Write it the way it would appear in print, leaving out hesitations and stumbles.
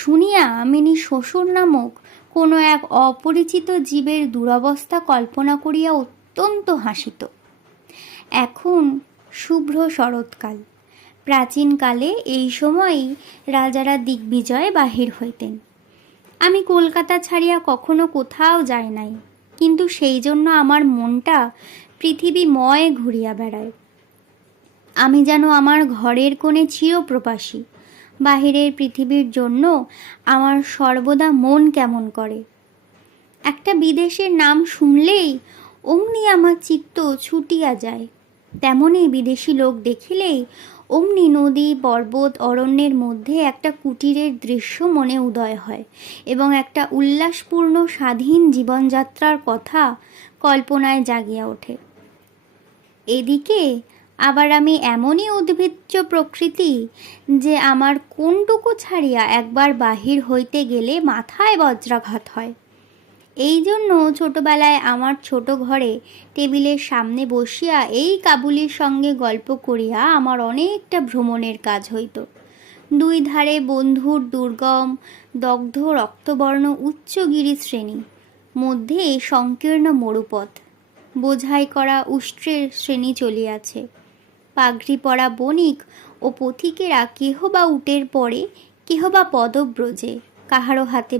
শুনিয়া মিনি শ্বশুর নামক কোনো এক অপরিচিত জীবের দুরবস্থা কল্পনা করিয়া অত্যন্ত হাসিত। এখন শুভ্র শরৎকাল। প্রাচীনকালে এই সময়ই রাজারা দিগ্বিজয়ে বাহির হইতেন। আমি কলকাতা ছাড়িয়া কখনো কোথাও যাই নাই, কিন্তু সেই জন্য আমার মনটা পৃথিবীময় ঘুরিয়া বেড়ায়। আমি যেন আমার ঘরের কোণে চিরপ্রবাসী। বাহিরের পৃথিবীর জন্য আমার সর্বদা মন কেমন করে। একটা বিদেশের নাম শুনলেই অমনি আমার চিত্ত ছুটিয়া যায়। তেমনই বিদেশি লোক দেখিলেই অমনি নদী, পর্বত, অরণ্যের মধ্যে একটা কুটিরের দৃশ্য মনে উদয় হয় এবং একটা উল্লাসপূর্ণ স্বাধীন জীবনযাত্রার কথা কল্পনায় জাগিয়া ওঠে। এদিকে আবার আমি এমনই উদ্ভিজ্জ প্রকৃতি যে আমার কোনটুকু ছাড়িয়া একবার বাহির হইতে গেলে মাথায় বজ্রাঘাত হয়। এই জন্য ছোটবেলায় আমার ছোট ঘরে টেবিলের সামনে বসিয়া এই কাবুলির সঙ্গে গল্প করিয়া আমার অনেকটা ভ্রমণের কাজ হইত। দুই ধারে বন্ধুর দুর্গম দগ্ধ রক্তবর্ণ উচ্চ গিরিশ্রেণী, মধ্যে সংকীর্ণ মরুপথ, বোঝাই করা উষ্ট্রের শ্রেণী চলিয়াছে। পাগড়ি পরা বণিক ও পথিকেরা কেহ বা উটের পরে, কেহ বা পদব্রজে, কাহারও হাতে